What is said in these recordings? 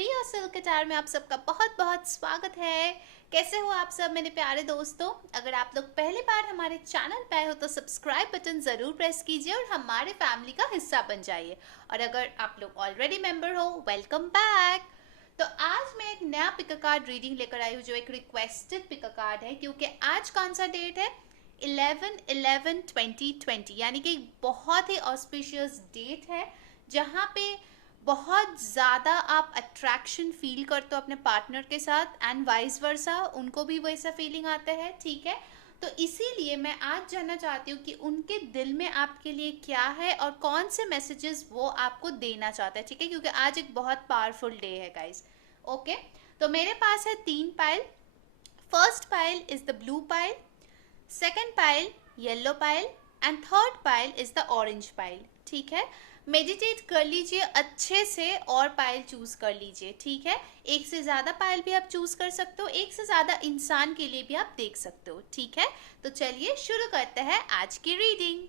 Free और silk guitar में आप सबका बहुत बहुत स्वागत है। कैसे हो आप सब मेरे प्यारे दोस्तों? अगर आप लोग पहली बार हमारे चैनल पे आए हो तो सब्सक्राइब बटन जरूर प्रेस कीजिए और हमारे फैमिली का हिस्सा बन जाइए। और अगर आप लोग ऑलरेडी मेंबर हो, वेलकम बैक। तो आज मैं एक नया पिक कार्ड रीडिंग लेकर आई हूँ जो एक रिक्वेस्टेड पिक कार्ड है, क्योंकि आज कौन सा डेट है? 11/11/2020, यानी कि बहुत ही ऑस्पिशियस डेट है जहाँ पे बहुत ज़्यादा आप अट्रैक्शन फील करते हो अपने पार्टनर के साथ एंड वाइस वर्सा, उनको भी वैसा फीलिंग आता है। ठीक है, तो इसीलिए मैं आज जानना चाहती हूँ कि उनके दिल में आपके लिए क्या है और कौन से मैसेजेस वो आपको देना चाहता है। ठीक है, क्योंकि आज एक बहुत पावरफुल डे है गाइस। ओके, तो मेरे पास है 3 pile. First pile is the blue pile, second pile yellow pile and third pile is the orange pile. ठीक है, मेडिटेट कर लीजिए अच्छे से और पाइल चूज कर लीजिए। ठीक है, एक से ज्यादा पाइल भी आप चूज कर सकते हो, एक से ज्यादा इंसान के लिए भी आप देख सकते हो। ठीक है, तो चलिए शुरू करते हैं आज की reading.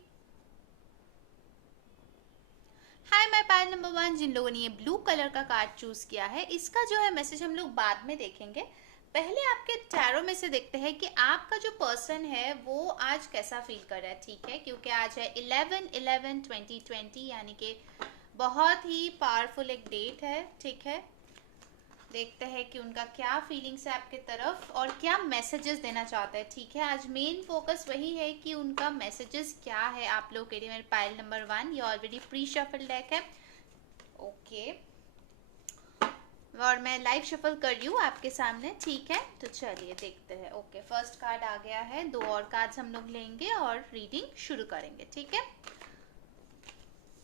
Hi my pile number 1, जिन लोगों ने ये ब्लू कलर का कार्ड चूज किया है, इसका जो है मैसेज हम लोग बाद में देखेंगे। पहले आपके टैरो में से देखते हैं कि आपका जो पर्सन है वो आज कैसा फील कर रहा है। ठीक है, क्योंकि आज है 11/11/2020, यानी कि बहुत ही पावरफुल एक डेट है। ठीक है, देखते हैं कि उनका क्या फीलिंग्स है आपके तरफ और क्या मैसेजेस देना चाहते हैं। ठीक है, आज मेन फोकस वही है कि उनका मैसेजेस क्या है आप लोग के लिए। मेरे पाइल नंबर 1 ये ऑलरेडी प्री शफल डेक है। ओके, और मैं लाइव शफल कर रही हूँ आपके सामने। ठीक है, तो चलिए देखते हैं। ओके, फर्स्ट कार्ड आ गया है, 2 और कार्ड्स हम लोग लेंगे और रीडिंग शुरू करेंगे। ठीक है,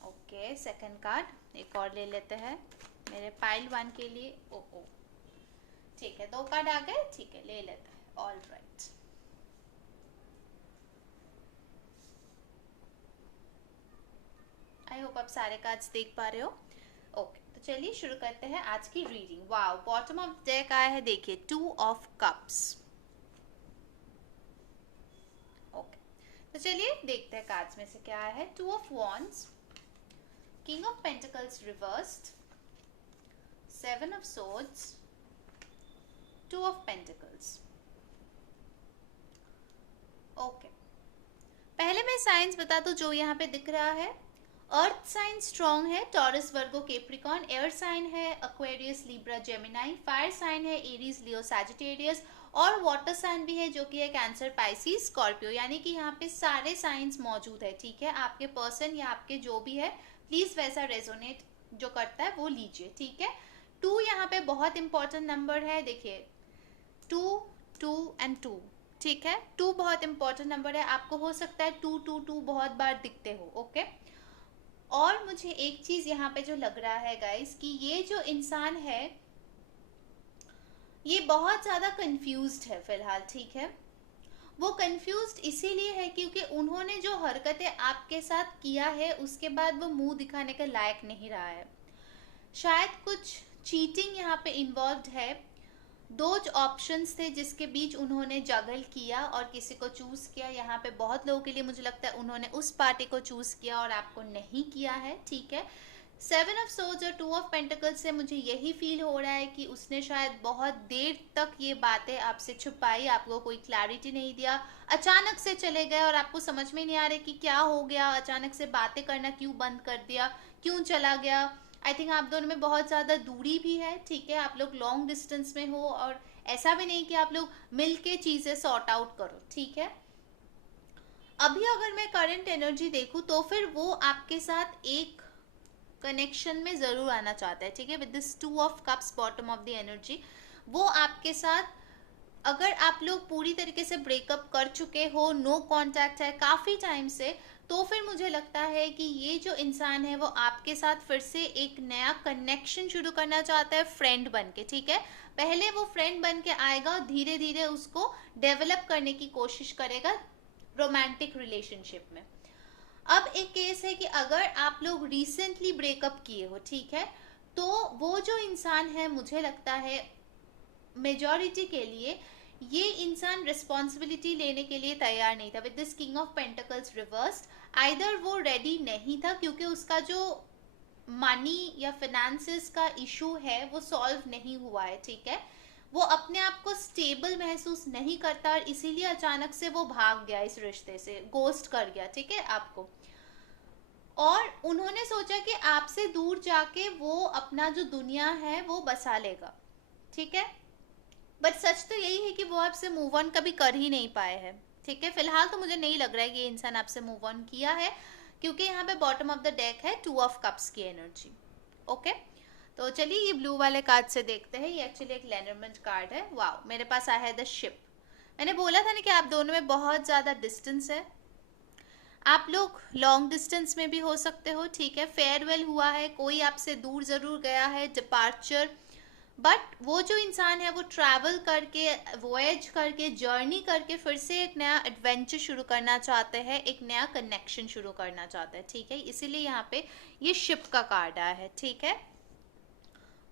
ओके, सेकंड कार्ड एक और ले लेते हैं मेरे पाइल 1 के लिए। ओ ओ, ठीक है, 2 कार्ड आ गए। ठीक है, ले लेते हैं। ऑल राइट, आई होप आप सारे कार्ड्स देख पा रहे हो। ओके, तो चलिए शुरू करते हैं आज की reading. Wow, bottom of deck आया है, देखिए 2 ऑफ कप्स। ओके, तो चलिए देखते हैं कार्ड्स में से क्या आया है। 2 of wands, king of pentacles reversed, 7 of swords, 2 of pentacles. Okay, पहले मैं साइंस बता दूं जो यहाँ पे दिख रहा है। अर्थ साइन स्ट्रॉन्ग है, Taurus Virgo Capricorn. Air sign है Aquarius Libra Gemini. Fire sign है एरीज लियो सैजिटेरियस। और वाटर साइन भी है जो कि है कैंसर पाइसिस स्कॉर्पियो, यानी कि यहाँ पे सारे साइंस मौजूद है। ठीक है, आपके पर्सन या आपके जो भी है, प्लीज वैसा रेजोनेट जो करता है वो लीजिए। ठीक है, 2 यहाँ पे बहुत इंपॉर्टेंट नंबर है। देखिए 2 2 एंड 2। ठीक है, 2 बहुत इंपॉर्टेंट नंबर है। आपको हो सकता है 2 2 2 बहुत बार दिखते हो। ओके, और मुझे एक चीज यहाँ पे जो लग रहा है गाइस, कि ये जो इंसान है ये बहुत ज्यादा कंफ्यूज्ड है फिलहाल। ठीक है, वो कंफ्यूज्ड इसीलिए है क्योंकि उन्होंने जो हरकतें आपके साथ किया है उसके बाद वो मुंह दिखाने के लायक नहीं रहा है। शायद कुछ चीटिंग यहाँ पे इन्वॉल्व है। 2 ऑप्शंस थे जिसके बीच उन्होंने जगल किया और किसी को चूज किया। यहाँ पे बहुत लोगों के लिए मुझे लगता है उन्होंने उस पार्टी को चूज किया और आपको नहीं किया है। ठीक है, 7 ऑफ सोर्ड्स और 2 ऑफ पेंटिकल्स से मुझे यही फील हो रहा है कि उसने शायद बहुत देर तक ये बातें आपसे छुपाई, आपको कोई क्लैरिटी नहीं दिया, अचानक से चले गए और आपको समझ में नहीं आ रहा कि क्या हो गया, अचानक से बातें करना क्यों बंद कर दिया, क्यों चला गया। आई थिंक आप दोनों में बहुत ज़्यादा दूरी भी है। ठीक है, आप लोग लॉन्ग डिस्टेंस में हो और ऐसा भी नहीं कि आप लोग मिल के चीज़ें सॉर्ट आउट करो। ठीक है, अभी अगर मैं करंट एनर्जी देखूँ तो फिर वो आपके साथ एक कनेक्शन में ज़रूर आना चाहता है। ठीक है, with this 2 of cups bottom of the energy, वो आपके साथ, अगर आप लोग पूरी तरीके से ब्रेकअप कर चुके हो, नो कांटेक्ट है काफ़ी टाइम से, तो फिर मुझे लगता है कि ये जो इंसान है वो आपके साथ फिर से एक नया कनेक्शन शुरू करना चाहता है फ्रेंड बन के। ठीक है, पहले वो फ्रेंड बन के आएगा और धीरे धीरे उसको डेवलप करने की कोशिश करेगा रोमांटिक रिलेशनशिप में। अब एक केस है कि अगर आप लोग रिसेंटली ब्रेकअप किए हो, ठीक है, तो वो जो इंसान है मुझे लगता है मेजॉरिटी के लिए ये इंसान रिस्पॉन्सिबिलिटी लेने के लिए तैयार नहीं था। With this king of pentacles reversed, either वो रेडी नहीं था क्योंकि उसका जो मनी या फिनेंसेस का इशू है वो सॉल्व नहीं हुआ है, ठीक है। वो अपने आप को स्टेबल महसूस नहीं करता और इसीलिए अचानक से वो भाग गया इस रिश्ते से, गोस्ट कर गया, ठीक है आपको। और उन्होंने सोचा कि आपसे दूर जाके वो अपना जो दुनिया है वो बसा लेगा, ठीक है। बट सच तो यही है कि वो आपसे मूव ऑन कभी कर ही नहीं पाए हैं, ठीक है। फिलहाल तो मुझे नहीं लग रहा है कि ये इंसान आपसे मूव ऑन किया है, क्योंकि यहाँ पे बॉटम ऑफ द डेक है 2 ऑफ कप्स की एनर्जी। ओके, तो चलिए ये ब्लू वाले कार्ड से देखते हैं। ये एक्चुअली एक लेनरमेंट कार्ड है। वाओ, मेरे पास आया है द शिप। मैंने बोला था ना कि आप दोनों में बहुत ज़्यादा डिस्टेंस है। आप लोग लॉन्ग डिस्टेंस में भी हो सकते हो, ठीक है। फेयरवेल हुआ है, कोई आपसे दूर ज़रूर गया है, डिपार्चर। बट वो जो इंसान है वो ट्रैवल करके, वॉयज करके, जर्नी करके फिर से एक नया एडवेंचर शुरू करना चाहते हैं, एक नया कनेक्शन शुरू करना चाहते हैं, ठीक है। इसीलिए यहाँ पे ये शिप का कार्ड आया है, ठीक है।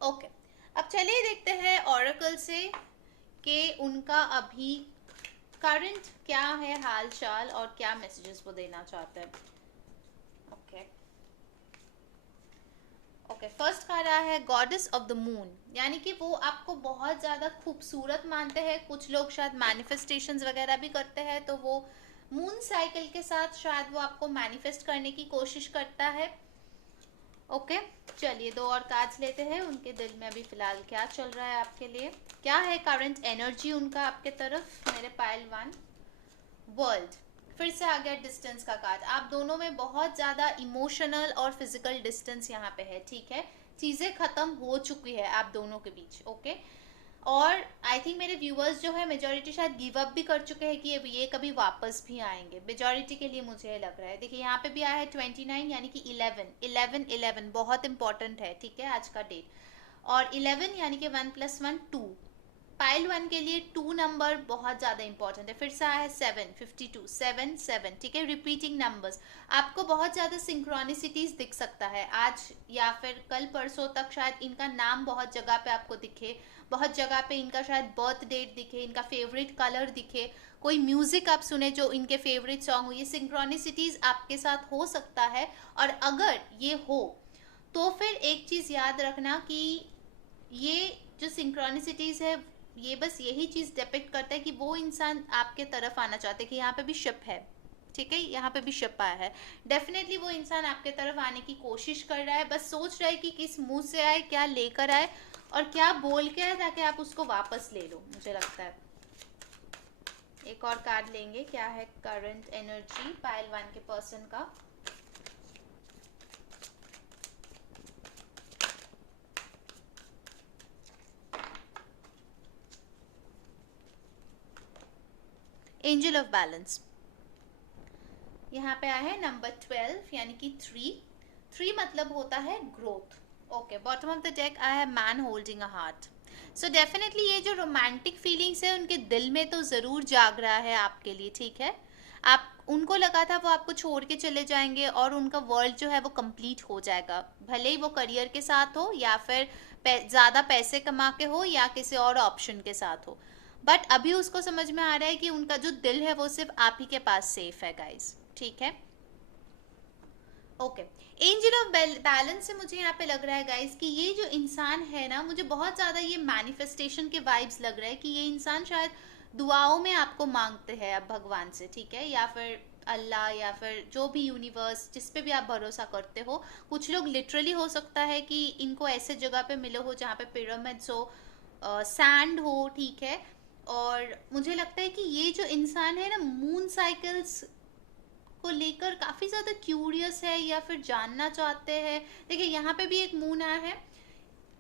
ओके, अब चलिए देखते हैं ऑरेकल से कि उनका अभी करंट क्या है हाल चाल और क्या मैसेजेस वो देना चाहते हैं। ओके ओके, फर्स्ट कार्ड आया है गॉडेस ऑफ द मून, यानी कि वो आपको बहुत ज़्यादा खूबसूरत मानते हैं। कुछ लोग शायद मैनिफेस्टेशंस वगैरह भी करते हैं, तो वो मून साइकिल के साथ शायद वो आपको मैनिफेस्ट करने की कोशिश करता है। ओके, चलिए 2 और कार्ड्स लेते हैं। उनके दिल में अभी फिलहाल क्या चल रहा है आपके लिए, क्या है करंट एनर्जी उनका आपके तरफ, मेरे पाइल 1। वर्ल्ड, फिर से आ गया डिस्टेंस का कार्ड। आप दोनों में बहुत ज़्यादा इमोशनल और फिजिकल डिस्टेंस यहाँ पे है, ठीक है। चीज़ें ख़त्म हो चुकी है आप दोनों के बीच, ओके। और आई थिंक मेरे व्यूअर्स जो है मेजोरिटी शायद गिव अप भी कर चुके हैं कि ये कभी वापस भी आएंगे, मेजोरिटी के लिए मुझे ये लग रहा है। देखिए यहाँ पे भी आया है 29, यानी कि 11 बहुत इंपॉर्टेंट है, ठीक है, आज का डेट। और 11 यानी कि 1 + 1 2। पाइल 1 के लिए 2 नंबर बहुत ज़्यादा इंपॉर्टेंट है। फिर से आया है 7 52 7 7, ठीक है। रिपीटिंग नंबर्स, आपको बहुत ज़्यादा सिंक्रोनिसिटीज दिख सकता है आज या फिर कल परसों तक। शायद इनका नाम बहुत जगह पे आपको दिखे, बहुत जगह पे इनका शायद बर्थ डेट दिखे, इनका फेवरेट कलर दिखे, कोई म्यूजिक आप सुने जो इनके फेवरेट सॉन्ग हो। ये सिंक्रोनिसिटीज आपके साथ हो सकता है। और अगर ये हो तो फिर एक चीज़ याद रखना कि ये जो सिंक्रोनिसिटीज है ये बस यही चीज़ डिपेक्ट करता है कि वो इंसान आपके तरफ आना चाहते हैं, कि यहाँ पे भी शिप है, ठीक है, यहाँ पे भी शिप आया है। डेफिनेटली वो इंसान आपके तरफ आने की कोशिश कर रहा है, बस सोच रहा है कि किस मुंह से आए, क्या लेकर आए और क्या बोल के आए ताकि आप उसको वापस ले लो, मुझे लगता है। एक और कार्ड लेंगे, क्या है करंट एनर्जी पाइल 1 के पर्सन का। एंजल ऑफ बैलेंस, यहाँ पे आया है नंबर 12 यानी कि 3 मतलब होता है growth. Okay, bottom of the deck आया है man holding a heart. So definitely ये जो रोमांटिक फीलिंग्स है उनके दिल में तो ज़रूर जाग रहा है आपके लिए, ठीक है। आप उनको लगा था वो आपको छोड़ के चले जाएंगे और उनका वर्ल्ड जो है वो कंप्लीट हो जाएगा, भले ही वो करियर के साथ हो या फिर ज़्यादा पैसे कमा के हो या किसी और ऑप्शन के साथ हो। बट अभी उसको समझ में आ रहा है कि उनका जो दिल है वो सिर्फ आप ही के पास सेफ है गाइज, ठीक है। ओके, एंजल ऑफ बैलेंस से मुझे यहाँ पे लग रहा है गाइज कि ये जो इंसान है ना, मुझे बहुत ज़्यादा ये मैनिफेस्टेशन के वाइब्स लग रहा है कि ये इंसान शायद दुआओं में आपको मांगते हैं अब भगवान से, ठीक है, या फिर अल्लाह या फिर जो भी यूनिवर्स जिस पे भी आप भरोसा करते हो। कुछ लोग लिटरली हो सकता है कि इनको ऐसे जगह पे मिले हो जहाँ पे पिरामिड्स हो, सैंड हो, ठीक है। और मुझे लगता है कि ये जो इंसान है ना मून साइकिल्स को लेकर काफ़ी ज़्यादा क्यूरियस है या फिर जानना चाहते हैं। देखिए यहाँ पे भी एक मून आया है,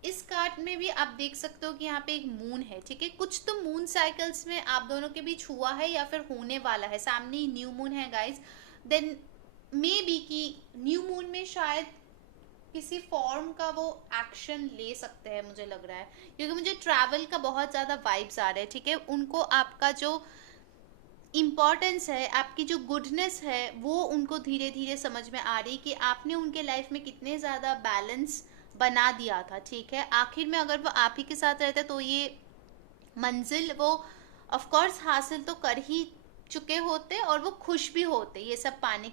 इस कार्ड में भी आप देख सकते हो कि यहाँ पे एक मून है, ठीक है। कुछ तो मून साइकिल्स में आप दोनों के बीच हुआ है या फिर होने वाला है। सामने ही न्यू मून है गाइज, देन मे बी कि न्यू मून में शायद किसी फॉर्म का वो एक्शन ले सकते हैं, मुझे लग रहा है, क्योंकि मुझे ट्रैवल का बहुत ज़्यादा वाइब्स आ रहे हैं, ठीक है। उनको आपका जो इम्पॉर्टेंस है, आपकी जो गुडनेस है वो उनको धीरे धीरे समझ में आ रही कि आपने उनके लाइफ में कितने ज़्यादा बैलेंस बना दिया था, ठीक है। आखिर में अगर वो आप ही के साथ रहते तो ये मंजिल वो ऑफ कोर्स हासिल तो कर ही चुके होते और वो खुश भी होते ये सब पाने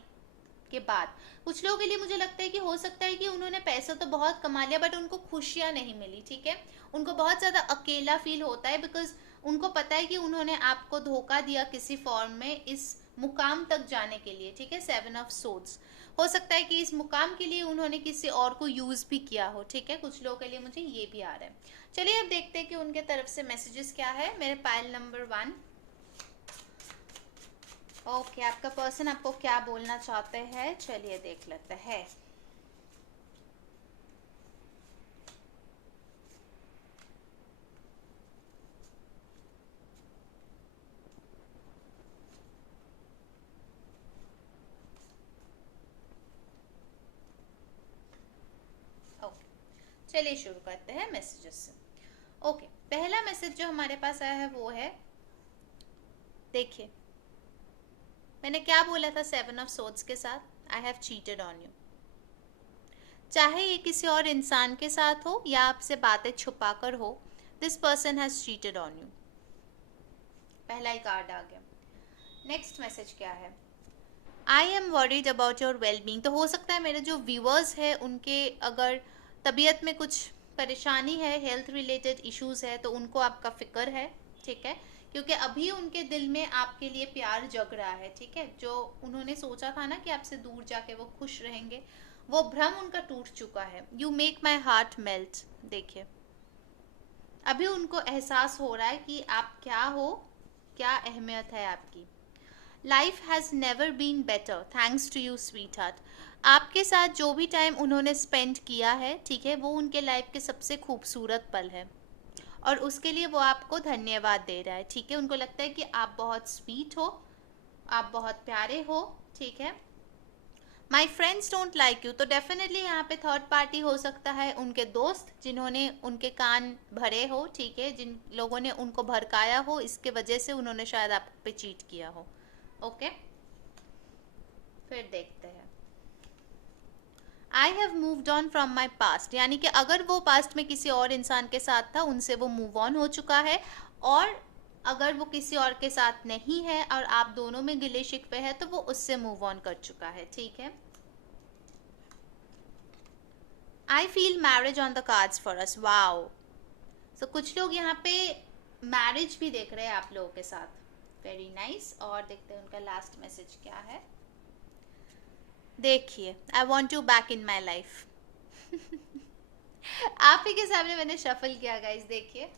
के बाद। कुछ लोगों के लिए मुझे लगता है कि हो सकता है कि उन्होंने पैसा तो बहुत कमा लिया बट उनको खुशियां नहीं मिली, ठीक है। उनको बहुत ज़्यादा अकेला फील होता है बिकॉज उनको पता है कि उन्होंने आपको धोखा दिया किसी फॉर्म में इस मुकाम तक जाने के लिए, ठीक है। 7 ऑफ सोर्ड्स, हो सकता है कि इस मुकाम के लिए उन्होंने किसी और को यूज भी किया हो, ठीक है। कुछ लोगों के लिए मुझे ये भी आ रहा है। चलिए अब देखते हैं कि उनके तरफ से मैसेजेस क्या है। मेरे पाइल नंबर 1। ओके, आपका पर्सन आपको क्या बोलना चाहते हैं, चलिए देख लेते हैं। ओके, चलिए शुरू करते हैं मैसेजेस से। ओके, पहला मैसेज जो हमारे पास आया है वो है, देखिए मैंने क्या बोला था 7 ऑफ सोर्ड्स के साथ, I have cheated on you. चाहे ये किसी और इंसान के साथ हो या आपसे बातें छुपा कर हो, this person has cheated on you. पहला ही कार्ड आ गया। नेक्स्ट मैसेज क्या है, I am worried about your well being. तो हो सकता है मेरे जो व्यूअर्स है उनके अगर तबीयत में कुछ परेशानी है, हेल्थ रिलेटेड इश्यूज है, तो उनको आपका फिक्र है, ठीक है। क्योंकि अभी उनके दिल में आपके लिए प्यार जग रहा है, ठीक है। जो उन्होंने सोचा था ना कि आपसे दूर जाके वो खुश रहेंगे, वो भ्रम उनका टूट चुका है। You make my heart melt. देखिए अभी उनको एहसास हो रहा है कि आप क्या हो, क्या अहमियत है आपकी। Life has never been better thanks to you sweetheart. आपके साथ जो भी टाइम उन्होंने स्पेंड किया है, ठीक है, वो उनके लाइफ के सबसे खूबसूरत पल है और उसके लिए वो आपको धन्यवाद दे रहा है, ठीक है। उनको लगता है कि आप बहुत स्वीट हो, आप बहुत प्यारे हो, ठीक है। My friends don't like you, तो डेफिनेटली यहाँ पे थर्ड पार्टी हो सकता है, उनके दोस्त जिन्होंने उनके कान भरे हो, ठीक है, जिन लोगों ने उनको भड़काया हो, इसके वजह से उन्होंने शायद आप पे चीट किया हो। ओके, फिर देखते हैं। I have moved on from my past, यानी कि अगर वो पास्ट में किसी और इंसान के साथ था, उनसे वो मूव ऑन हो चुका है। और अगर वो किसी और के साथ नहीं है और आप दोनों में गिले शिकवे है, तो वो उससे मूव ऑन कर चुका है, ठीक है। I feel marriage on the cards for us. Wow, so कुछ लोग यहाँ पे मैरिज भी देख रहे हैं आप लोगों के साथ। Very nice. और देखते हैं उनका लास्ट मैसेज क्या है। देखिए, I want you back in my life. आप ही के सामने मैंने शफल किया गाइस, देखिए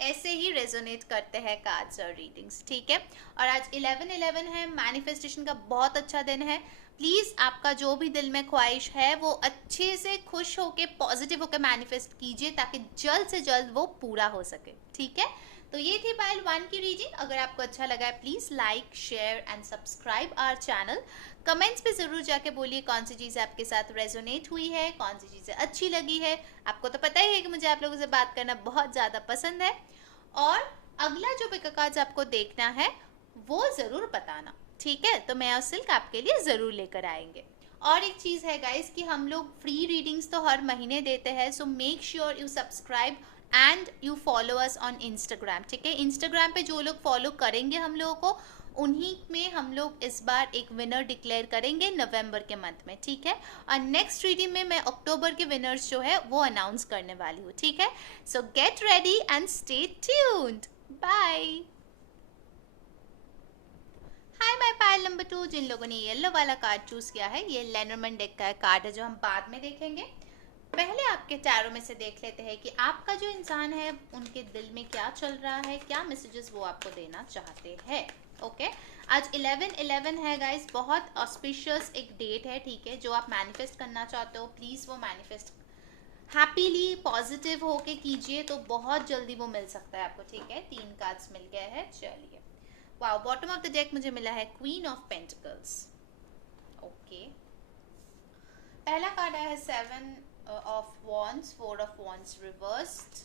ऐसे ही रेजोनेट करते हैं कार्ड्स और रीडिंग्स, ठीक है। और आज 11/11 है, मैनिफेस्टेशन का बहुत अच्छा दिन है। प्लीज आपका जो भी दिल में ख्वाहिश है वो अच्छे से खुश होके पॉजिटिव होके मैनिफेस्ट कीजिए ताकि जल्द से जल्द वो पूरा हो सके, ठीक है। तो ये थी पाइल 1 की रीडिंग। अगर आपको अच्छा लगा है please like, share and subscribe our channel. Comments पे जरूर जाके बोलिए कौन सी चीज़ आपके साथ रेजोनेट हुई है, कौन सी चीज़ें अच्छी लगी है। आपको तो पता ही है कि मुझे आप लोगों से बात करना बहुत ज़्यादा पसंद है। और अगला जो पिक कार्ड्स आपको देखना है वो ज़रूर बताना, ठीक है। तो मैं और सिल्क आपके लिए ज़रूर लेकर आएंगे। और एक चीज़ है गाइस कि हम लोग फ्री रीडिंग्स तो हर महीने देते हैं, so make sure you subscribe and you follow us on Instagram, ठीक है। इंस्टाग्राम पे जो लोग फॉलो करेंगे हम लोगों को, उन्हीं में हम लोग इस बार एक विनर डिक्लेयर करेंगे नवंबर के मंथ में, ठीक है। और नेक्स्ट रीडिंग में मैं अक्टूबर के विनर्स जो है वो अनाउंस करने वाली हूँ, ठीक है। So get ready and stay tuned. Bye. Hi my pile number 2, जिन लोगों ने येलो वाला कार्ड चूज किया है, ये लेनरमैन डेक का कार्ड है जो हम बाद में देखेंगे। पहले आपके टैरो में से देख लेते हैं कि आपका जो इंसान है उनके दिल में क्या चल रहा है, क्या मैसेजेस वो आपको देना चाहते हैं। ओके, आज 11/11 है गाइस, बहुत ऑस्पिशियस एक डेट है, ठीक है। जो आप मैनिफेस्ट करना चाहते हो प्लीज वो मैनिफेस्ट हैप्पीली पॉजिटिव होके कीजिए, तो बहुत जल्दी वो मिल सकता है आपको, ठीक है। 3 कार्ड्स मिल गए हैं। चलिए, wow, bottom of the deck मुझे मिला है क्वीन ऑफ पेंटिकल्स। ओके, पहला कार्ड आया है 7 of wands, 4 of wands reversed,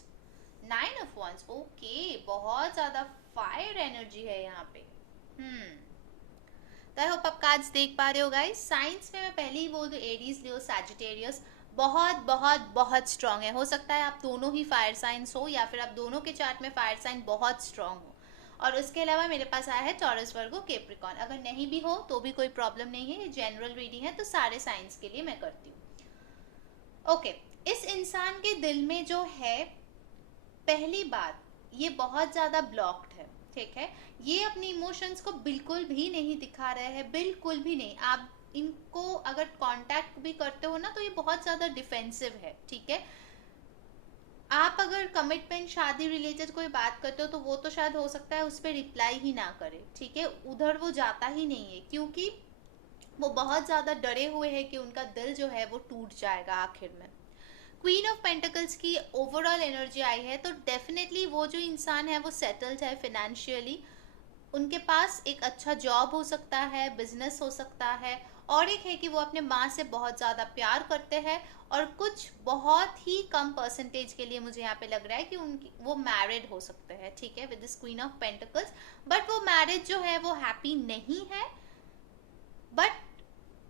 9 of wands. Okay, बहुत ज्यादा फायर एनर्जी है यहाँ पे। तो आई होप आप कार्ड्स देख पा रहे हो गाइस। साइंस में मैं पहले ही बोल दूं, एरीज, लियो, सैजिटेरियस बहुत बहुत बहुत स्ट्रांग है। हो सकता है आप दोनों ही फायर साइंस हो या फिर आप दोनों के चार्ट में फायर साइन बहुत स्ट्रांग हो। और उसके अलावा मेरे पास आया है टॉरस, वर्गो, कैप्रिकॉर्न। अगर नहीं भी हो तो भी कोई प्रॉब्लम नहीं है, ये जनरल रीडिंग है तो सारे साइंस के लिए मैं करती हूँ। ओके, इस इंसान के दिल में जो है, पहली बात, ये बहुत ज़्यादा ब्लॉक्ड है, ठीक है। ये अपने इमोशंस को बिल्कुल भी नहीं दिखा रहे हैं, बिल्कुल भी नहीं। आप इनको अगर कांटेक्ट भी करते हो ना तो ये बहुत ज़्यादा डिफेंसिव है, ठीक है। आप अगर कमिटमेंट, शादी रिलेटेड कोई बात करते हो तो वो तो शायद हो सकता है उस पर रिप्लाई ही ना करे, ठीक है, उधर वो जाता ही नहीं है, क्योंकि वो बहुत ज़्यादा डरे हुए हैं कि उनका दिल जो है वो टूट जाएगा आखिर में। क्वीन ऑफ पेंटिकल्स की ओवरऑल एनर्जी आई है, तो डेफिनेटली वो जो इंसान है वो सेटल्ड है फिनेंशियली, उनके पास एक अच्छा जॉब हो सकता है, बिजनेस हो सकता है, और एक है कि वो अपने माँ से बहुत ज़्यादा प्यार करते हैं, और कुछ बहुत ही कम परसेंटेज के लिए मुझे यहाँ पे लग रहा है कि उनकी वो मैरिड हो सकते हैं, ठीक है, with this queen of pentacles. But वो मैरिज जो है वो हैप्पी नहीं है, बट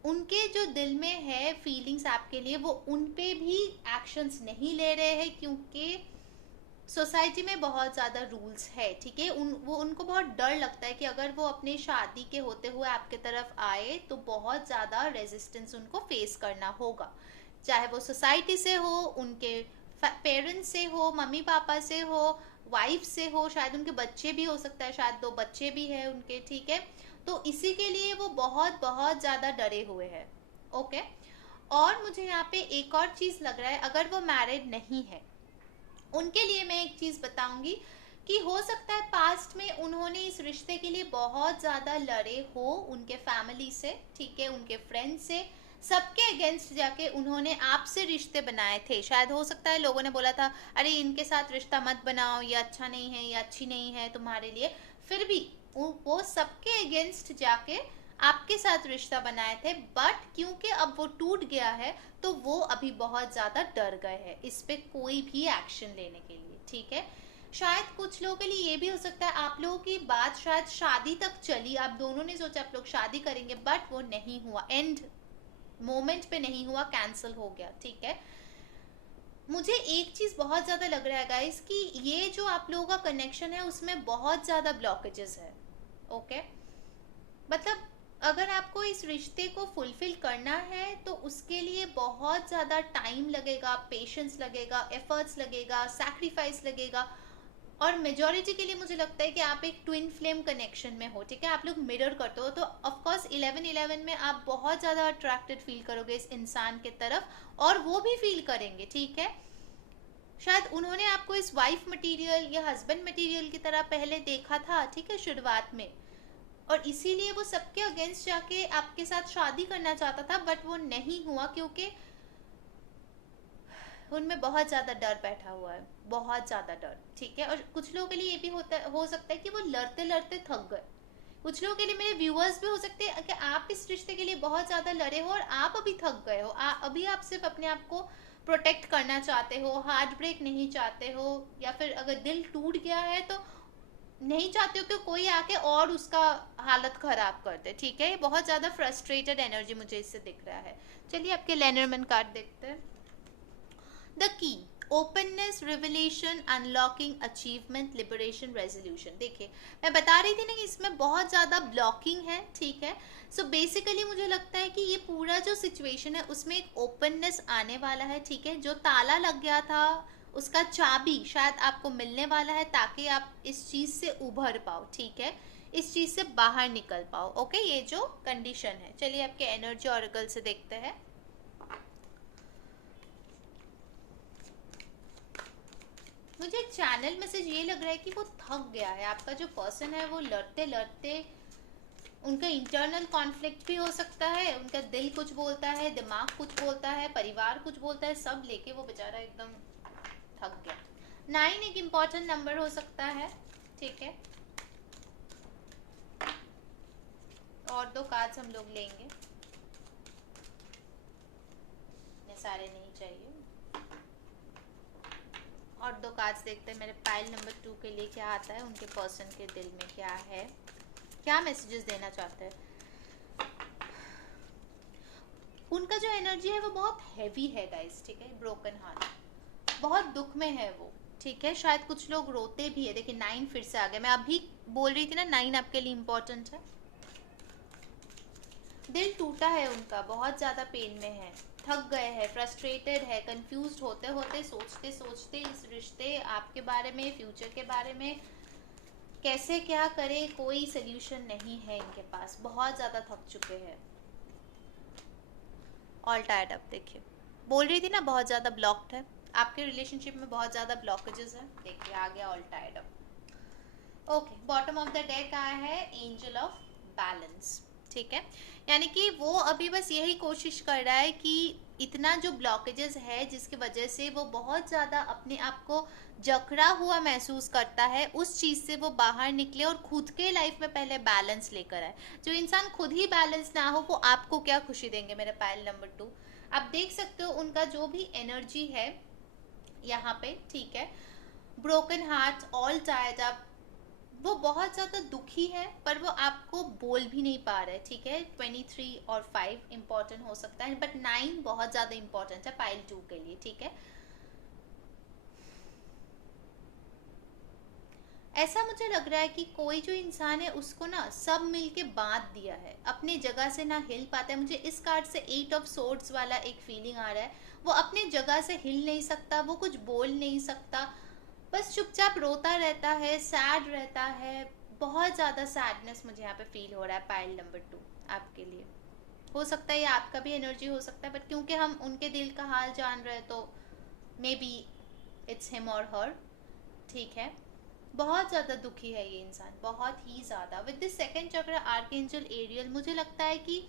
उनके जो दिल में है फीलिंग्स आपके लिए, वो उन पे भी एक्शंस नहीं ले रहे हैं, क्योंकि सोसाइटी में बहुत ज़्यादा रूल्स है, ठीक है। वो उनको बहुत डर लगता है कि अगर वो अपने शादी के होते हुए आपके तरफ आए तो बहुत ज़्यादा रेजिस्टेंस उनको फेस करना होगा, चाहे वो सोसाइटी से हो, उनके पेरेंट्स से हो, मम्मी पापा से हो, वाइफ से हो, शायद उनके बच्चे भी हो सकता है, शायद 2 बच्चे भी हैं उनके, ठीक है। तो इसी के लिए वो बहुत बहुत ज़्यादा डरे हुए हैं, ओके। और मुझे यहाँ पे एक और चीज़ लग रहा है, अगर वो मैरिड नहीं है, उनके लिए मैं एक चीज़ बताऊंगी कि हो सकता है पास्ट में उन्होंने इस रिश्ते के लिए बहुत ज़्यादा लड़े हो उनके फैमिली से, ठीक है, उनके फ्रेंड से, सबके अगेंस्ट जाके उन्होंने आपसे रिश्ते बनाए थे। शायद हो सकता है लोगों ने बोला था अरे इनके साथ रिश्ता मत बनाओ, ये अच्छा नहीं है, ये अच्छी नहीं है तुम्हारे लिए, फिर भी वो सबके अगेंस्ट जाके आपके साथ रिश्ता बनाए थे। बट क्योंकि अब वो टूट गया है तो वो अभी बहुत ज़्यादा डर गए हैं इस पे कोई भी एक्शन लेने के लिए, ठीक है। शायद कुछ लोगों के लिए ये भी हो सकता है आप लोगों की बात शायद शादी तक चली, आप दोनों ने सोचा आप लोग शादी करेंगे, बट वो नहीं हुआ, एंड मोमेंट पे नहीं हुआ, कैंसिल हो गया, ठीक है। मुझे एक चीज़ बहुत ज़्यादा लग रहा है गाइस कि ये जो आप लोगों का कनेक्शन है उसमें बहुत ज़्यादा ब्लॉकेजेस है, ओके। मतलब अगर आपको इस रिश्ते को फुलफिल करना है तो उसके लिए बहुत ज़्यादा टाइम लगेगा, पेशेंस लगेगा, एफर्ट्स लगेगा, सैक्रिफाइस लगेगा, और मेजोरिटी के लिए मुझे लगता है कि आप एक ट्विन फ्लेम कनेक्शन में हो, ठीक है, आप लोग मिरर करते हो, तो ऑफकोर्स 11-11 में आप बहुत ज़्यादा अट्रैक्टेड फील करोगे इस इंसान के तरफ और वो भी फील करेंगे, ठीक है। शायद उन्होंने आपको इस वाइफ मटेरियल या हस्बैंड मटेरियल की तरह पहले देखा था, ठीक है, शुरुआत में, और इसीलिए वो सबके अगेंस्ट जाके आपके साथ शादी करना चाहता था, बट वो नहीं हुआ क्योंकि उनमें बहुत ज़्यादा डर बैठा हुआ है, बहुत ज़्यादा डर, ठीक है। और कुछ लोगों के लिए ये भी हो सकता है कि वो लड़ते लड़ते थक गए। कुछ लोगों के लिए, मेरे व्यूअर्स भी हो सकते हैं कि आप इस रिश्ते के लिए बहुत ज़्यादा लड़े हो और आप अभी थक गए हो, अभी आप सिर्फ अपने आप को प्रोटेक्ट करना चाहते हो, हार्ट ब्रेक नहीं चाहते हो, या फिर अगर दिल टूट गया है तो नहीं चाहते हो कि कोई आके और उसका हालत खराब कर दे, ठीक है। बहुत ज़्यादा फ्रस्ट्रेटेड एनर्जी मुझे इससे दिख रहा है। चलिए आपके लेनरमैन कार्ड देखते हैं। The key, openness, revelation, unlocking, achievement, liberation, resolution. देखिए मैं बता रही थी ना कि इसमें बहुत ज़्यादा ब्लॉकिंग है, ठीक है। सो बेसिकली मुझे लगता है कि ये पूरा जो सिचुएशन है उसमें एक ओपननेस आने वाला है, ठीक है। जो ताला लग गया था उसका चाबी शायद आपको मिलने वाला है ताकि आप इस चीज़ से उभर पाओ, ठीक है, इस चीज़ से बाहर निकल पाओ, ओके। ये जो कंडीशन है, चलिए आपके एनर्जी ऑरेकल से देखते हैं। मुझे चैनल मैसेज ये लग रहा है कि वो थक गया है, आपका जो पर्सन है वो लड़ते लड़ते, उनका इंटरनल कॉन्फ्लिक्ट भी हो सकता है, उनका दिल कुछ बोलता है, दिमाग कुछ बोलता है, परिवार कुछ बोलता है, सब लेके वो बेचारा एकदम थक गया। 9 एक इम्पॉर्टेंट नंबर हो सकता है, ठीक है। और 2 कार्ड्स हम लोग लेंगे, सारे नहीं चाहिए, और 2 कार्ड्स देखते हैं मेरे पाइल नंबर 2 के लिए क्या आता है, उनके पर्सन के दिल में क्या है, क्या मैसेजेस देना चाहते हैं। उनका जो एनर्जी है वो बहुत हैवी है गाइस, ठीक है, ब्रोकन हार्ट, बहुत दुख में है वो, ठीक है, शायद कुछ लोग रोते भी है। देखिए 9 फिर से आ गया, मैं अभी बोल रही थी ना 9 आपके लिए इम्पोर्टेंट है। दिल टूटा है उनका, बहुत ज़्यादा पेन में है, थक गए हैं, फ्रस्ट्रेटेड है, कंफ्यूज होते होते, सोचते सोचते इस रिश्ते, आपके बारे में, फ्यूचर के बारे में कैसे क्या करें, कोई सोल्यूशन नहीं है इनके पास, बहुत ज़्यादा थक चुके हैं। ऑल टायर्ड अप, देखिए बोल रही थी ना बहुत ज़्यादा ब्लॉक्ड है आपके रिलेशनशिप में, बहुत ज़्यादा ब्लॉकेजेस है। देखिए आ गया all tired up. Okay, bottom of the deck आया है एंजल ऑफ बैलेंस। ठीक है, यानी कि वो अभी बस यही कोशिश कर रहा है कि इतना जो ब्लॉकेजेस है जिसकी वजह से वो बहुत ज़्यादा अपने आप को जकड़ा हुआ महसूस करता है, उस चीज़ से वो बाहर निकले और खुद के लाइफ में पहले बैलेंस लेकर आए। जो इंसान खुद ही बैलेंस ना हो वो आपको क्या खुशी देंगे मेरे पाइल नंबर 2। आप देख सकते हो उनका जो भी एनर्जी है यहाँ पे, ठीक है, broken heart, all tired up, वो बहुत ज़्यादा दुखी है पर वो आपको बोल भी नहीं पा रहे। ठीक है, 23 और 5 इंपॉर्टेंट हो सकता है, बट 9 बहुत ज़्यादा इंपॉर्टेंट है पाइल 2 के लिए। ठीक है, ऐसा मुझे लग रहा है कि कोई जो इंसान है उसको ना सब मिलके बांध दिया है, अपने जगह से ना हिल पाता है। मुझे इस कार्ड से 8 ऑफ सोर्ड्स वाला एक फीलिंग आ रहा है, वो अपने जगह से हिल नहीं सकता, वो कुछ बोल नहीं सकता, बस चुपचाप रोता रहता है, सैड रहता है। बहुत ज़्यादा सैडनेस मुझे यहाँ पे फील हो रहा है पाइल नंबर 2 आपके लिए। हो सकता है ये आपका भी एनर्जी हो सकता है, बट क्योंकि हम उनके दिल का हाल जान रहे हैं तो मे बी इट्स हिम और हर। ठीक है, बहुत ज़्यादा दुखी है ये इंसान, बहुत ही ज़्यादा। विद दिस सेकंड चक्र आर्कएंजल एरियल, मुझे लगता है कि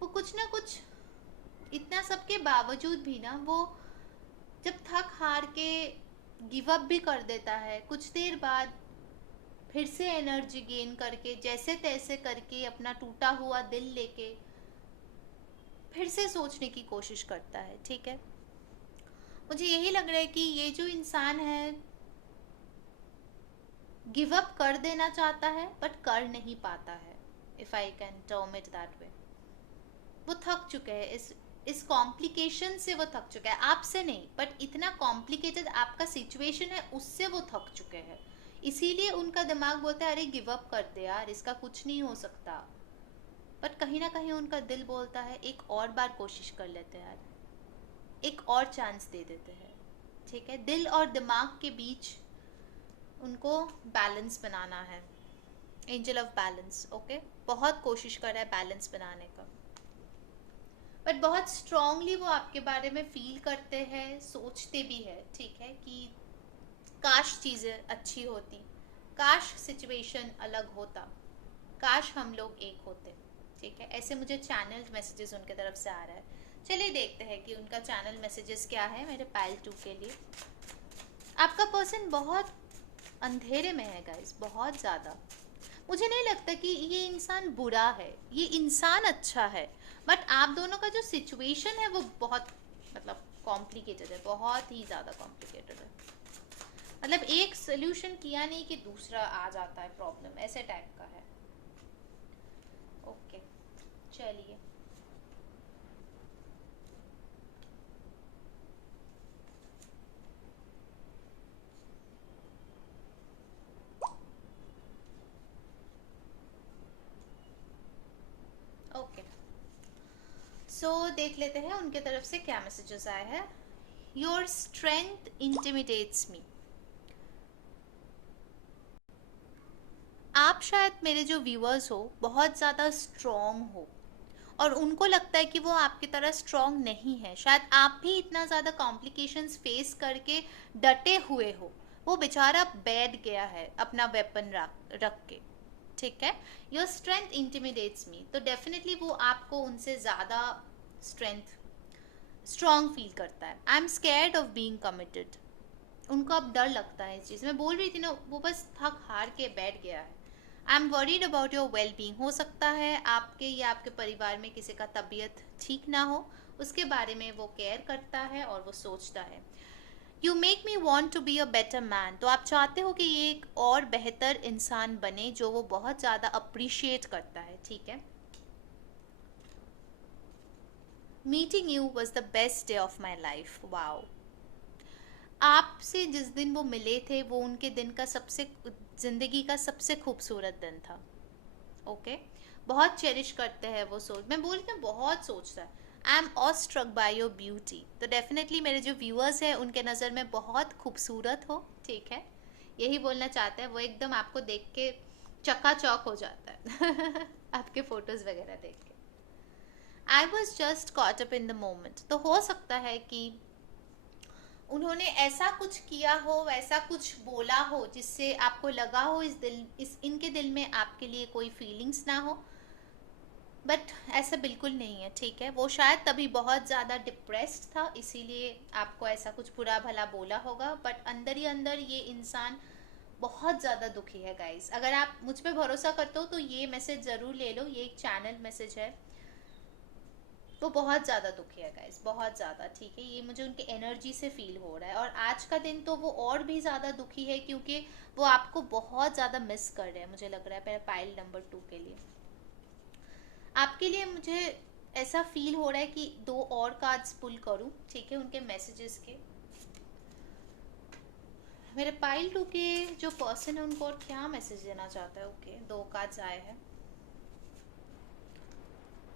वो कुछ ना कुछ, इतना सब के बावजूद भी ना, वो जब थक हार के गिव अप भी कर देता है, कुछ देर बाद फिर से एनर्जी गेन करके जैसे तैसे करके अपना टूटा हुआ दिल लेके फिर से सोचने की कोशिश करता है। ठीक है, मुझे यही लग रहा है कि ये जो इंसान है गिव अप कर देना चाहता है बट कर नहीं पाता है, if I can term it that way. वो थक चुके हैं इस कॉम्प्लिकेशन से, वो थक चुका है आपसे नहीं, बट इतना कॉम्प्लिकेटेड आपका सिचुएशन है उससे वो थक चुके हैं। इसीलिए उनका दिमाग बोलता है अरे गिव अप कर दे यार, इसका कुछ नहीं हो सकता। बट कहीं ना कहीं उनका दिल बोलता है एक और बार कोशिश कर लेते हैं यार, एक और चांस दे देते हैं। ठीक है, दिल और दिमाग के बीच उनको बैलेंस बनाना है, एंजल ऑफ बैलेंस। ओके, बहुत कोशिश कर रहा है बैलेंस बनाने का, बट बहुत स्ट्रांगली वो आपके बारे में फील करते हैं, सोचते भी है। ठीक है, कि काश चीज़ें अच्छी होती, काश सिचुएशन अलग होता, काश हम लोग एक होते। ठीक है, ऐसे मुझे चैनल मैसेजेस उनके तरफ से आ रहा है। चलिए देखते हैं कि उनका चैनल मैसेजेस क्या है मेरे पाइल 2 के लिए। आपका पर्सन बहुत अंधेरे में है गाइस, बहुत ज़्यादा। मुझे नहीं लगता कि ये इंसान बुरा है, ये इंसान अच्छा है, बट आप दोनों का जो सिचुएशन है वो बहुत मतलब कॉम्प्लिकेटेड है, बहुत ही ज़्यादा कॉम्प्लिकेटेड है। मतलब एक सोल्यूशन किया नहीं कि दूसरा आ जाता है प्रॉब्लम, ऐसे टाइप का है। ओके, चलिए ओके, सो देख लेते हैं उनके तरफ से क्या मैसेजेस आए हैं। योर स्ट्रेंथ इंटिमिडेट्स मी। आप शायद मेरे जो व्यूअर्स हो बहुत ज़्यादा स्ट्रॉन्ग हो और उनको लगता है कि वो आपकी तरह स्ट्रॉन्ग नहीं है, शायद आप भी इतना ज़्यादा कॉम्प्लिकेशंस फेस करके डटे हुए हो, वो बेचारा बैठ गया है अपना वेपन रख रख के। ठीक है, योर स्ट्रेंथ इंटिमिडेट्स मी, तो डेफिनेटली वो आपको उनसे ज़्यादा स्ट्रेंथ स्ट्रॉन्ग फील करता है। I am scared of being committed, उनको अब डर लगता है इस चीज़ में, बोल रही थी ना वो बस थक हार के बैठ गया है। I am worried about your well being, हो सकता है आपके या आपके परिवार में किसी का तबीयत ठीक ना हो, उसके बारे में वो केयर करता है और वो सोचता है। You make me want to be a better man, तो आप चाहते हो कि ये एक और बेहतर इंसान बने जो वो बहुत ज़्यादा अप्रिशिएट करता है। ठीक है, meeting you was the best day of my life. Wow, आपसे जिस दिन वो मिले थे वो उनके दिन का सबसे, जिंदगी का सबसे खूबसूरत दिन था। ओके, बहुत चेरिश करते हैं वो, सोच, मैं बोल रही हूँ बहुत सोचता है। I am awestruck by your beauty, तो डेफिनेटली मेरे जो व्यूअर्स हैं उनके नज़र में बहुत खूबसूरत हो, ठीक है, यही बोलना चाहते हैं वो। एकदम आपको देख के चकाचौक हो जाता है आपके फोटोज वगैरह देख के। I was just caught up in the moment, तो हो सकता है कि उन्होंने ऐसा कुछ किया हो, वैसा कुछ बोला हो जिससे आपको लगा हो इस इनके दिल में आपके लिए कोई फीलिंग्स ना हो, बट ऐसा बिल्कुल नहीं है, ठीक है। वो शायद तभी बहुत ज़्यादा डिप्रेस्ड था, इसीलिए आपको ऐसा कुछ बुरा भला बोला होगा, बट अंदर ही अंदर ये इंसान बहुत ज़्यादा दुखी है गाइस। अगर आप मुझ पे भरोसा करते हो तो ये मैसेज ज़रूर ले लो, ये एक चैनल मैसेज है। वो बहुत ज़्यादा दुखी है गाइस, बहुत ज़्यादा, ठीक है, ये मुझे उनकी एनर्जी से फील हो रहा है। और आज का दिन तो वो और भी ज़्यादा दुखी है क्योंकि वो आपको बहुत ज़्यादा मिस कर रहे हैं, मुझे लग रहा है मेरे पाइल नंबर 2 के लिए। आपके लिए मुझे ऐसा फील हो रहा है कि 2 और कार्ड्स पुल करूं, ठीक है, उनके मैसेजेस के। मेरे पाइल 2 के जो पर्सन है उनको और क्या मैसेज देना चाहता है। ओके, 2 कार्ड्स आए हैं।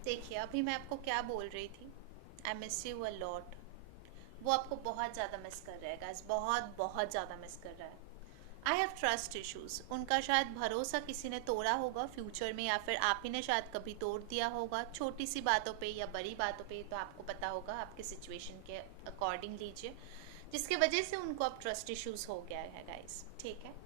देखिए अभी मैं आपको क्या बोल रही थी, I miss you a lot. वो आपको बहुत ज़्यादा मिस कर रहा है गाइस, बहुत बहुत ज़्यादा मिस कर रहा है। आई हैव ट्रस्ट इश्यूज, उनका शायद भरोसा किसी ने तोड़ा होगा फ्यूचर में, या फिर आप ही ने शायद कभी तोड़ दिया होगा, छोटी सी बातों पे या बड़ी बातों पे, तो आपको पता होगा, आपके सिचुएशन के अकॉर्डिंग लीजिए, जिसके वजह से उनको अब ट्रस्ट इश्यूज हो गया है गाइस, ठीक है।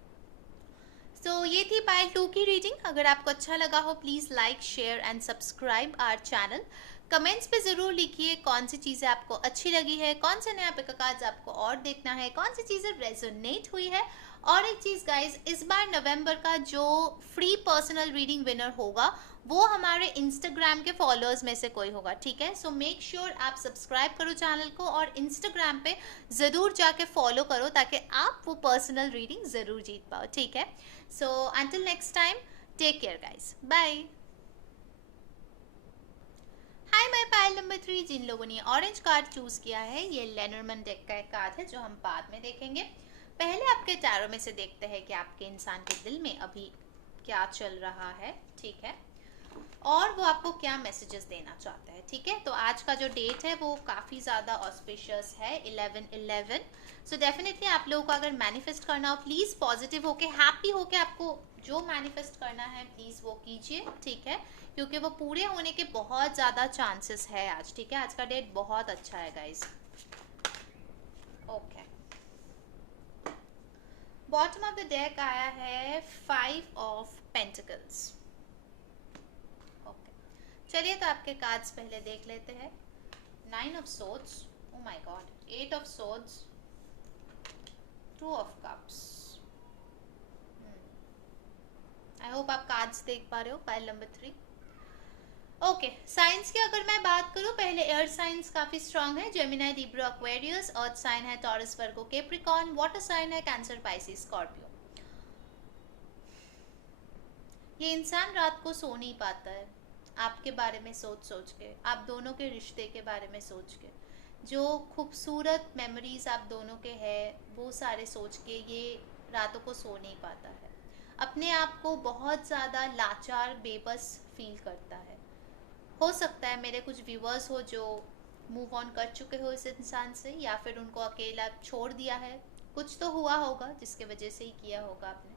ये थी पाइल 2 की रीडिंग। अगर आपको अच्छा लगा हो please like, share and subscribe our channel. Comments पे ज़रूर लिखिए कौन सी चीज़ें आपको अच्छी लगी है, कौन से नया पिक कार्ड्स आपको और देखना है, कौन सी चीज़ें रेजोनेट हुई है। और एक चीज़ गाइज, इस बार नवंबर का जो फ्री पर्सनल रीडिंग विनर होगा वो हमारे इंस्टाग्राम के फॉलोअर्स में से कोई होगा, ठीक है। सो मेक श्योर आप सब्सक्राइब करो चैनल को और इंस्टाग्राम पे ज़रूर जाके फॉलो करो ताकि आप वो पर्सनल रीडिंग ज़रूर जीत पाओ, ठीक है। So until next time, take care guys. Bye. हाय, मैं पायल नंबर 3। जिन लोगों ने ऑरेंज कार्ड चूज किया है, ये लेनरमैन डेक का एक कार्ड है जो हम बाद में देखेंगे। पहले आपके टैरो में से देखते हैं कि आपके इंसान के दिल में अभी क्या चल रहा है, ठीक है, और वो आपको क्या मैसेजेस देना चाहता है, ठीक है। तो आज का जो डेट है वो काफ़ी ज़्यादा ऑस्पिशियस है, 11/11। सो डेफिनेटली आप लोगों को अगर मैनिफेस्ट करना हो प्लीज़ पॉजिटिव होके, हैप्पी होके, आपको जो मैनिफेस्ट करना है प्लीज़ वो कीजिए, ठीक है, क्योंकि वो पूरे होने के बहुत ज़्यादा चांसेस है आज, ठीक है। आज का डेट बहुत अच्छा है guys. Okay, bottom of the deck आया है 5 ऑफ पेंटिकल्स। चलिए तो आपके कार्ड्स पहले देख लेते हैं। 9 of swords, oh my God, 8 of swords, 2 of cups. I hope आप कार्ड्स देख पा रहे हो, पाइल नंबर 3। ओके, साइंस की अगर मैं बात करूं, पहले एयर साइंस काफी स्ट्रांग है, Gemini, Libra, Aquarius. Earth sign है Taurus, Virgo, Capricorn. Water sign है कैंसर, पाइसिस, स्कॉर्पियो। ये इंसान रात को सो नहीं पाता है आपके बारे में सोच सोच के, आप दोनों के रिश्ते के बारे में सोच के, जो खूबसूरत मेमोरीज आप दोनों के हैं वो सारे सोच के ये रातों को सो नहीं पाता है। अपने आप को बहुत ज़्यादा लाचार, बेबस फील करता है। हो सकता है मेरे कुछ व्यूअर्स हो जो मूव ऑन कर चुके हो इस इंसान से, या फिर उनको अकेला छोड़ दिया है, कुछ तो हुआ होगा जिसके वजह से ही किया होगा आपने।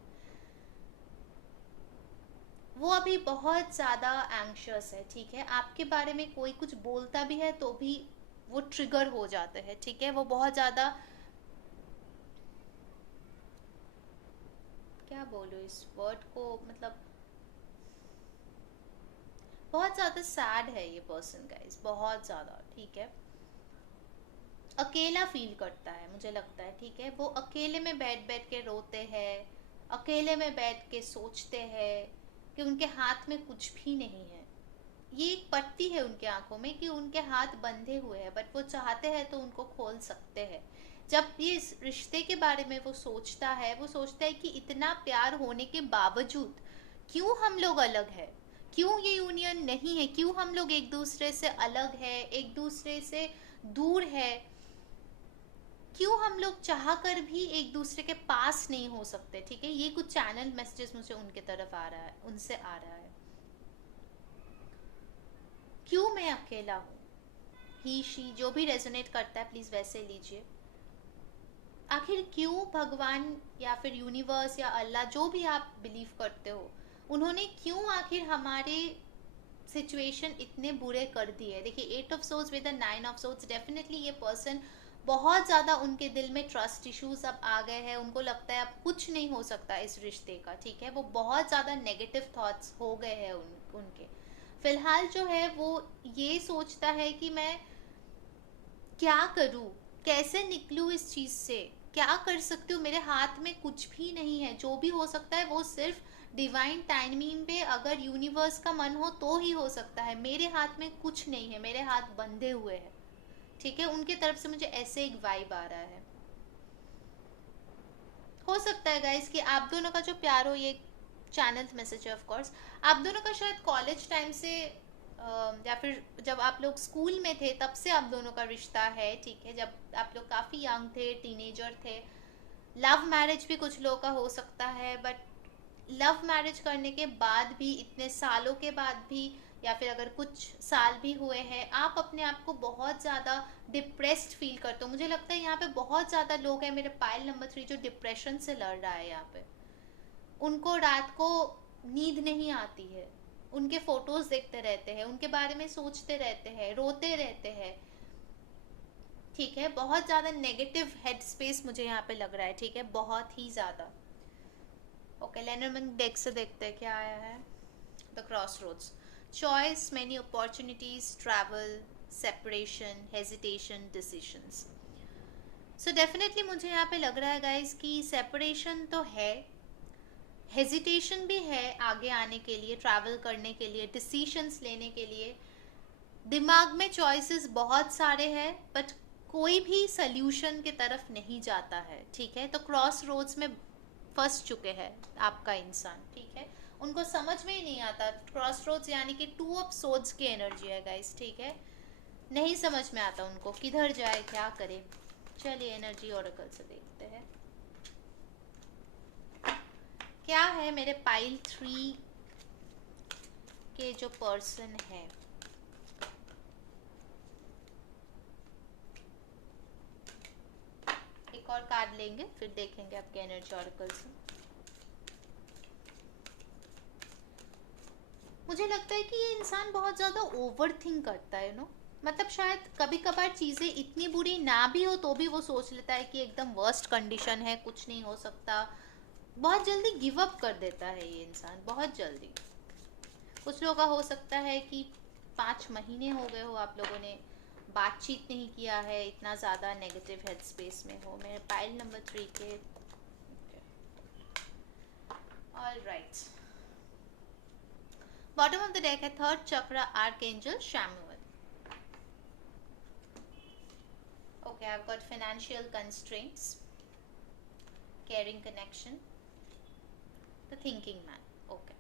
वो अभी बहुत ज़्यादा एंग्शियस है, ठीक है, आपके बारे में कोई कुछ बोलता भी है तो भी वो ट्रिगर हो जाते हैं, ठीक है। वो बहुत ज़्यादा, क्या बोलूँ इस वर्ड को, मतलब बहुत ज़्यादा सैड है ये पर्सन गाइस, बहुत ज़्यादा, ठीक है। अकेला फील करता है मुझे लगता है, ठीक है। वो अकेले में बैठ बैठ के रोते हैं, अकेले में बैठ के सोचते हैं कि उनके हाथ में कुछ भी नहीं है। ये एक पट्टी है उनके आंखों में कि उनके हाथ बंधे हुए हैं, बट वो चाहते हैं तो उनको खोल सकते हैं। जब ये इस रिश्ते के बारे में वो सोचता है, वो सोचता है कि इतना प्यार होने के बावजूद क्यों हम लोग अलग है, क्यों ये यूनियन नहीं है, क्यों हम लोग एक दूसरे से अलग है, एक दूसरे से दूर है, क्यों हम लोग चाह कर भी एक दूसरे के पास नहीं हो सकते, ठीक है। ये कुछ चैनल मैसेजेस मुझे उनके तरफ आ रहा है, उनसे आ रहा है। क्यों मैं अकेला हूँ, ही शी जो भी रेजोनेट करता है प्लीज वैसे लीजिए। आखिर क्यों भगवान या फिर यूनिवर्स या अल्लाह, जो भी आप बिलीव करते हो, उन्होंने क्यों आखिर हमारे सिचुएशन इतने बुरे कर दिए। देखिए 8 of swords with 9 of swords, definitely ये पर्सन बहुत ज़्यादा, उनके दिल में ट्रस्ट इश्यूज अब आ गए हैं। उनको लगता है अब कुछ नहीं हो सकता इस रिश्ते का, ठीक है। वो बहुत ज़्यादा नेगेटिव थॉट्स हो गए हैं उनके। फिलहाल जो है वो ये सोचता है कि मैं क्या करूँ, कैसे निकलूँ इस चीज़ से, क्या कर सकती हूँ, मेरे हाथ में कुछ भी नहीं है। जो भी हो सकता है वो सिर्फ डिवाइन टाइमिंग पे, अगर यूनिवर्स का मन हो तो ही हो सकता है। मेरे हाथ में कुछ नहीं है, मेरे हाथ बंधे हुए हैं, ठीक है। उनके तरफ से मुझे ऐसे एक वाइब आ रहा है। हो सकता है गाइस कि आप दोनों का जो प्यार हो, ये चैनल मैसेज है ऑफ कोर्स, आप दोनों का शायद कॉलेज टाइम से या फिर जब आप लोग स्कूल में थे तब से आप दोनों का रिश्ता है, ठीक है। जब आप लोग काफ़ी यंग थे, टीनेजर थे। लव मैरिज भी कुछ लोगों का हो सकता है, बट लव मैरिज करने के बाद भी, इतने सालों के बाद भी, या फिर अगर कुछ साल भी हुए हैं, आप अपने आप को बहुत ज़्यादा डिप्रेस्ड फील करते हो। मुझे लगता है यहाँ पे बहुत ज़्यादा लोग हैं, मेरे पाइल नंबर 3, जो डिप्रेशन से लड़ रहा है यहाँ पे। उनको रात को नींद नहीं आती है, उनके फोटोज देखते रहते हैं, उनके बारे में सोचते रहते हैं, रोते रहते हैं, ठीक है। बहुत ज़्यादा नेगेटिव हेड स्पेस मुझे यहाँ पे लग रहा है, ठीक है, बहुत ही ज़्यादा। ओके, लेनरमैन डेक से देखते हैं क्या आया है। The crossroads, choice, many opportunities, travel, separation, hesitation, decisions. So definitely मुझे यहाँ पे लग रहा है गाइज कि सेपरेशन तो है, हेजिटेशन भी है आगे आने के लिए, ट्रैवल करने के लिए, डिसीजंस लेने के लिए। दिमाग में चॉइसेस बहुत सारे हैं, बट कोई भी सल्यूशन की तरफ नहीं जाता है, ठीक है। तो क्रॉस रोड्स में फंस चुके हैं आपका इंसान, ठीक है। उनको समझ में ही नहीं आता। क्रॉस रोड्स यानी कि 2 ऑफ सोर्ड्स की एनर्जी है गाइस, ठीक है। नहीं समझ में आता उनको किधर जाए, क्या करे। चलिए एनर्जी ओरेकल से देखते हैं क्या है मेरे पाइल 3 के जो पर्सन है। एक और कार्ड लेंगे, फिर देखेंगे आपके एनर्जी ओरेकल से। मुझे लगता है कि ये इंसान बहुत ज़्यादा ओवर थिंक करता है, नो, मतलब शायद कभी कभार चीज़ें इतनी बुरी ना भी हो तो भी वो सोच लेता है कि एकदम वर्स्ट कंडीशन है, कुछ नहीं हो सकता। बहुत जल्दी गिव अप कर देता है ये इंसान, बहुत जल्दी। कुछ लोगों का हो सकता है कि 5 महीने हो गए हो आप लोगों ने बातचीत नहीं किया है, इतना ज़्यादा नेगेटिव हेड स्पेस में हो। मेरे पाइल नंबर 3 के all right, bottom of the deck है 3rd चक्र, archangel Samuel. Okay, I've got financial constraints, caring connection, the thinking man. Okay.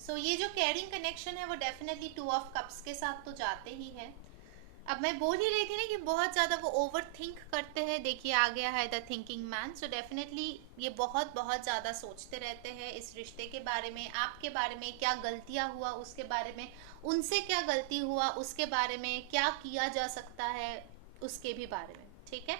So ये जो caring connection है वो definitely 2 of cups के साथ तो जाते ही है। अब मैं बोल ही रही थी ना कि बहुत ज़्यादा वो ओवर थिंक करते हैं। देखिए आ गया है the thinking man. So definitely ये बहुत बहुत ज़्यादा सोचते रहते हैं इस रिश्ते के बारे में, आपके बारे में, क्या गलतियाँ हुआ उसके बारे में, उनसे क्या गलती हुआ उसके बारे में, क्या किया जा सकता है उसके भी बारे में, ठीक है।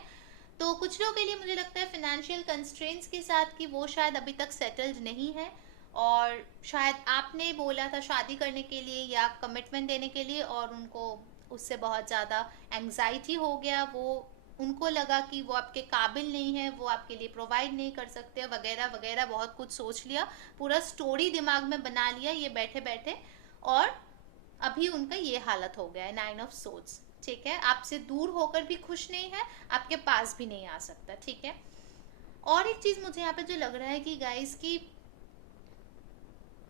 तो कुछ लोगों के लिए मुझे लगता है फिनेंशियल कंस्ट्रेंट्स के साथ कि वो शायद अभी तक सेटल्ड नहीं है, और शायद आपने बोला था शादी करने के लिए या कमिटमेंट देने के लिए, और उनको उससे बहुत ज़्यादा एंग्जाइटी हो गया। वो उनको लगा कि वो आपके काबिल नहीं है, वो आपके लिए प्रोवाइड नहीं कर सकते, वगैरह वगैरह, बहुत कुछ सोच लिया, पूरा स्टोरी दिमाग में बना लिया ये बैठे बैठे, और अभी उनका ये हालत हो गया है 9 ऑफ सोर्ड्स, ठीक है। आपसे दूर होकर भी खुश नहीं है, आपके पास भी नहीं आ सकता, ठीक है। और एक चीज़ मुझे यहाँ पे जो लग रहा है कि गाइस की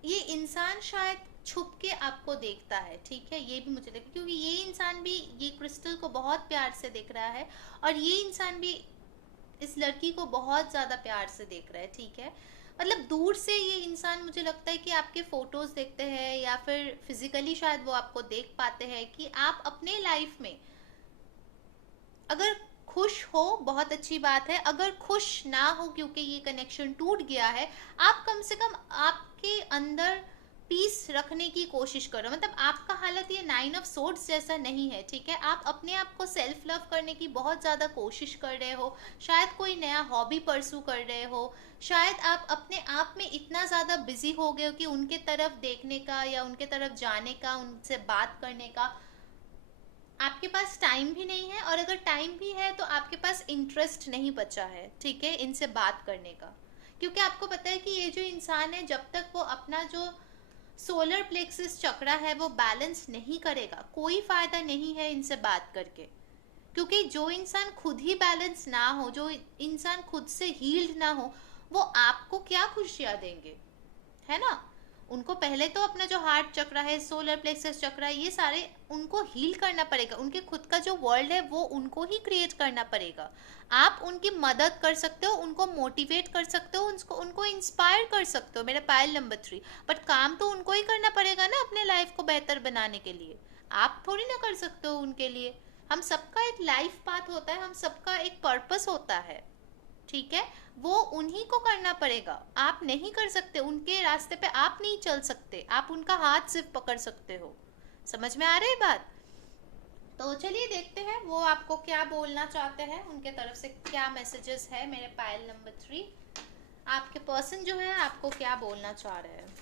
ये इंसान शायद छुप के आपको देखता है, ठीक है। ये भी मुझे लगता है क्योंकि ये इंसान भी ये क्रिस्टल को बहुत प्यार से देख रहा है, और ये इंसान भी इस लड़की को बहुत ज़्यादा प्यार से देख रहा है, ठीक है। मतलब दूर से ये इंसान मुझे लगता है कि आपके फोटोज देखते हैं, या फिर फिजिकली शायद वो आपको देख पाते हैं कि आप अपने लाइफ में अगर खुश हो, बहुत अच्छी बात है। अगर खुश ना हो क्योंकि ये कनेक्शन टूट गया है, आप कम से कम आपके अंदर पीस रखने की कोशिश करो। मतलब आपका हालत ये 9 ऑफ सोर्ड्स जैसा नहीं है, ठीक है। आप अपने आप को सेल्फ लव करने की बहुत ज़्यादा कोशिश कर रहे हो, शायद कोई नया हॉबी परसू कर रहे हो, शायद आप अपने आप में इतना ज़्यादा बिजी हो गए हो कि उनके तरफ देखने का या उनके तरफ जाने का, उनसे बात करने का आपके पास टाइम भी नहीं है। और अगर टाइम भी है तो आपके पास इंटरेस्ट नहीं बचा है, ठीक है, इनसे बात करने का। क्योंकि आपको पता है कि ये जो इंसान है, जब तक वो अपना जो सोलर प्लेक्सिस चक्रा है वो बैलेंस नहीं करेगा, कोई फायदा नहीं है इनसे बात करके। क्योंकि जो इंसान खुद ही बैलेंस ना हो, जो इंसान खुद से हील्ड ना हो, वो आपको क्या खुशियां देंगे, है ना। उनको पहले तो अपना जो हार्ट चक्र है, सोलर प्लेक्सस चक्र है, ये सारे उनको हील करना पड़ेगा। उनके खुद का जो वर्ल्ड है वो उनको ही क्रिएट करना पड़ेगा। आप उनकी मदद कर सकते हो, उनको मोटिवेट कर सकते हो, उनको इंस्पायर कर सकते हो, मेरा पायल नंबर 3। बट काम तो उनको ही करना पड़ेगा ना अपने लाइफ को बेहतर बनाने के लिए। आप थोड़ी ना कर सकते हो उनके लिए। हम सबका एक लाइफ पाथ होता है, हम सबका एक पर्पस होता है, ठीक है। वो उन्हीं को करना पड़ेगा, आप नहीं कर सकते। उनके रास्ते पे आप नहीं चल सकते, आप उनका हाथ सिर्फ पकड़ सकते हो। समझ में आ रही बात। तो चलिए देखते हैं वो आपको क्या बोलना चाहते हैं, उनके तरफ से क्या मैसेजेस है मेरे पायल नंबर 3। आपके पर्सन जो है आपको क्या बोलना चाह रहे हैं।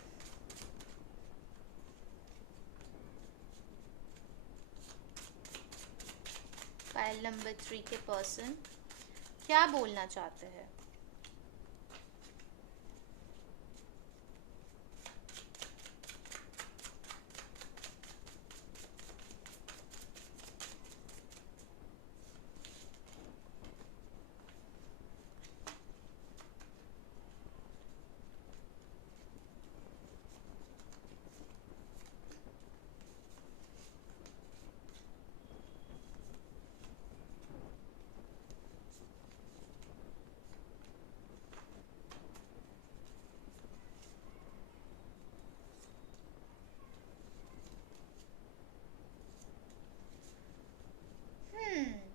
पायल नंबर 3 के पर्सन क्या बोलना चाहते हैं।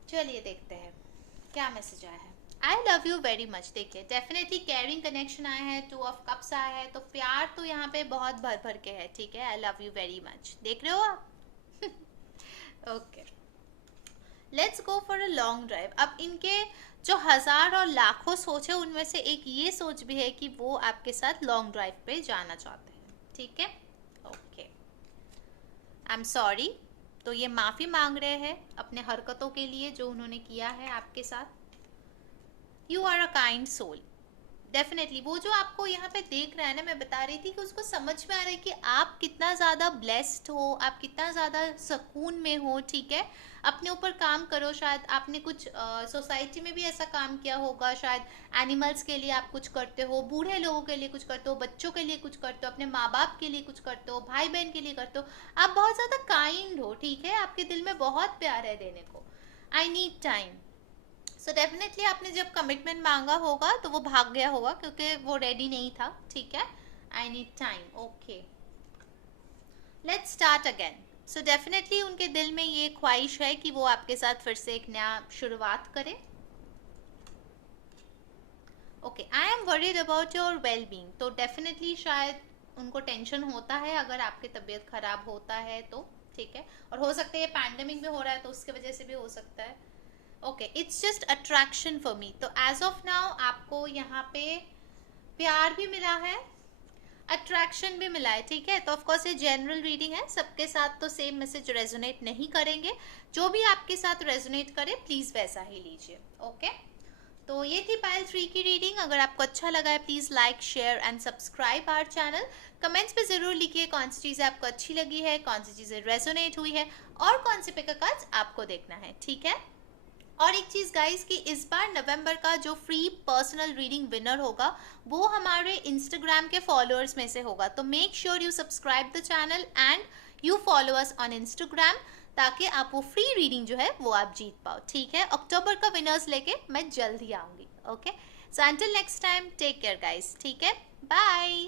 चलिए देखते हैं क्या मैसेज आया है। I love you very much. देखिए डेफिनेटली केयरिंग कनेक्शन आया है, 2 ऑफ कप्स आया है, तो प्यार तो यहाँ पे बहुत भर भर के है, ठीक है। I love you very much, देख रहे हो आप। Okay, let's go for a long drive. अब इनके जो हजार और लाखों सोच है उनमें से एक ये सोच भी है कि वो आपके साथ लॉन्ग ड्राइव पे जाना चाहते हैं, ठीक है। Okay, I am sorry. तो ये माफ़ी मांग रहे हैं अपने हरकतों के लिए जो उन्होंने किया है आपके साथ। You are a kind soul. Definitely वो जो आपको यहाँ पे देख रहा है ना, मैं बता रही थी कि उसको समझ में आ रहा है कि आप कितना ज़्यादा ब्लेस्ड हो, आप कितना ज़्यादा सुकून में हो, ठीक है। अपने ऊपर काम करो। शायद आपने कुछ सोसाइटी में भी ऐसा काम किया होगा, शायद एनिमल्स के लिए आप कुछ करते हो, बूढ़े लोगों के लिए कुछ करते हो, बच्चों के लिए कुछ करते हो, अपने माँ बाप के लिए कुछ करते हो, भाई बहन के लिए करते हो। आप बहुत ज़्यादा काइंड हो, ठीक है। आपके दिल में बहुत प्यार है देने को। I need time. So definitely आपने जब कमिटमेंट मांगा होगा तो वो भाग गया होगा क्योंकि वो रेडी नहीं था, ठीक है। I need time. Okay, let's start again. So definitely उनके दिल में ये ख्वाहिश है कि वो आपके साथ फिर से एक नया शुरुआत करें। Okay, I am worried about your well being. तो डेफिनेटली शायद उनको टेंशन होता है अगर आपकी तबीयत खराब होता है तो, ठीक है। और हो सकता है ये पैंडेमिक में हो रहा है तो उसकी वजह से भी हो सकता है। Okay, it's just attraction for me. तो एज ऑफ नाउ आपको यहाँ पे प्यार भी मिला है, अट्रैक्शन भी मिला है, ठीक है। तो ऑफकोर्स ये जनरल रीडिंग है, सबके साथ तो सेम मैसेज रेजोनेट नहीं करेंगे। जो भी आपके साथ रेजोनेट करे प्लीज वैसा ही लीजिए। ओके, तो ये थी पायल 3 की रीडिंग। अगर आपको अच्छा लगा है please like, share and subscribe our channel. Comments पे जरूर लिखिए कौन सी चीजें आपको अच्छी लगी है, कौन सी चीजें रेजोनेट हुई है और कौन से पिक कार्ड्स आपको देखना है, ठीक है। और एक चीज़ गाइस कि इस बार नवंबर का जो फ्री पर्सनल रीडिंग विनर होगा वो हमारे इंस्टाग्राम के फॉलोअर्स में से होगा। तो make sure you subscribe the channel and you follow us on Instagram, ताकि आप वो फ्री रीडिंग जो है वो आप जीत पाओ, ठीक है। अक्टूबर का विनर्स लेके मैं जल्द ही आऊँगी। Okay, so until next time take care guys, ठीक है, बाय।